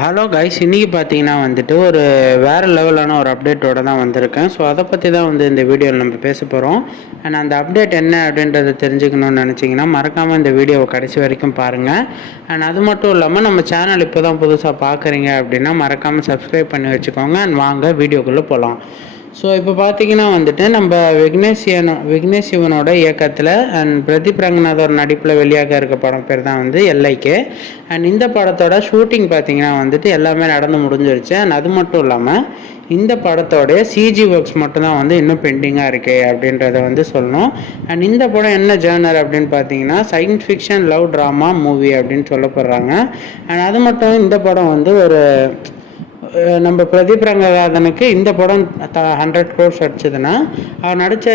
Hello guys, இன்றைக்கி பார்த்தீங்கன்னா வந்துட்டு ஒரு வேறு லெவலான ஒரு அப்டேட்டோடு தான் வந்திருக்கேன். ஸோ அதை பற்றி தான் வந்து இந்த வீடியோவில் நம்ம பேச போகிறோம். அண்ட் அந்த அப்டேட் என்ன அப்படின்றத தெரிஞ்சுக்கணும்னு நினச்சிங்கன்னா மறக்காமல் இந்த வீடியோவை கடைசி வரைக்கும் பாருங்கள். அண்ட் அது மட்டும் இல்லாமல் நம்ம சேனல் இப்போ தான் புதுசாக பார்க்குறீங்க அப்படின்னா மறக்காமல் சப்ஸ்கிரைப் பண்ணி வச்சுக்கோங்க. அண்ட் வாங்க வீடியோக்குள்ளே போகலாம். ஸோ இப்போ பார்த்தீங்கன்னா வந்துட்டு நம்ம விக்னேஷ் சிவனோட இயக்கத்தில் அண்ட் பிரதீப் ரங்கநாதோட நடிப்பில் வெளியாக இருக்க படம் பேர் தான் வந்து எல்ஐகே. அண்ட் இந்த படத்தோட ஷூட்டிங் பார்த்தீங்கன்னா வந்துட்டு எல்லாமே நடந்து முடிஞ்சிருச்சு. அண்ட் அது மட்டும் இல்லாமல் இந்த படத்தோடைய சிஜி ஒர்க்ஸ் மட்டும்தான் வந்து இன்னும் பெண்டிங்காக இருக்கு அப்படின்றத வந்து சொல்லணும். அண்ட் இந்த படம் என்ன ஜேர்னர் அப்படின்னு பார்த்தீங்கன்னா science fiction love drama movie அப்படின்னு சொல்லப்படுறாங்க. அண்ட் அது மட்டும் இந்த படம் வந்து ஒரு நம்ம பிரதீப் ரங்கநாதனுக்கு இந்த படம் 100 crores அடிச்சதுன்னா அவர் நடித்த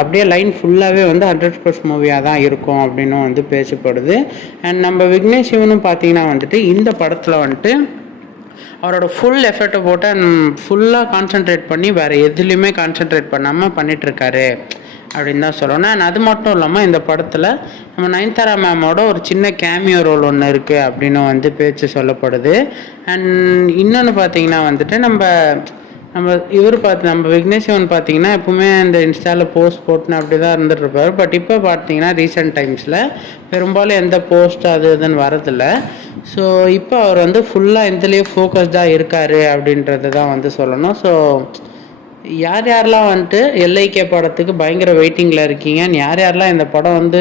அப்படியே லைன் ஃபுல்லாகவே வந்து 100 crores மூவியாக தான் இருக்கும் அப்படின்னு வந்து பேசப்படுது. அண்ட் நம்ம விக்னேஷ் சிவனும் பார்த்தீங்கன்னா வந்துட்டு இந்த படத்தில் வந்துட்டு அவரோட ஃபுல் எஃபர்ட்டை போட்டு ஃபுல்லாக கான்சென்ட்ரேட் பண்ணி வேறு எதுலேயுமே கான்சென்ட்ரேட் பண்ணாமல் பண்ணிகிட்ருக்காரு அப்படின்னு தான் சொல்லணும். அண்ட் அது மட்டும் இல்லாமல் இந்த படத்தில் நம்ம நயன்தாரா மேமோட ஒரு சின்ன கேமியோ ரோல் ஒன்று இருக்குது அப்படின்னு வந்து பேச்சு சொல்லப்படுது. அண்ட் இன்னொன்று பார்த்தீங்கன்னா வந்துட்டு நம்ம விக்னேஷ் சிவன் பார்த்தீங்கன்னா எப்பவுமே இந்த இன்ஸ்டாவில் போஸ்ட் போட்டுன்னு அப்படி தான் இருந்துகிட்ருப்பார். பட் இப்போ பார்த்தீங்கன்னா ரீசெண்ட் டைம்ஸில் பெரும்பாலும் எந்த போஸ்ட் அது இதுன்னு வரதில்லை. ஸோ இப்போ அவர் வந்து ஃபுல்லாக எந்தலேயே ஃபோக்கஸ்டாக இருக்கார் அப்படின்றது தான் வந்து சொல்லணும். ஸோ யாரெல்லாம் வந்துட்டு எல்ஐகே படத்துக்கு பயங்கர வெயிட்டிங்கில் இருக்கீங்க, யாரெல்லாம் இந்த படம் வந்து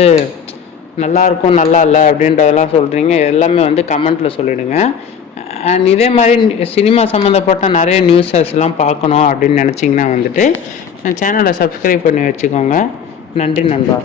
நல்லாயிருக்கும் நல்லா இல்லை அப்படின்றதெல்லாம் சொல்கிறீங்க, எல்லாமே வந்து கமெண்ட்டில் சொல்லிவிடுங்க. அண்ட் இதே மாதிரி சினிமா சம்மந்தப்பட்ட நிறைய நியூஸஸ்லாம் பார்க்கணும் அப்படின்னு நினச்சிங்கன்னா வந்துட்டு சேனலை சப்ஸ்கிரைப் பண்ணி வச்சுக்கோங்க. நன்றி நண்பா.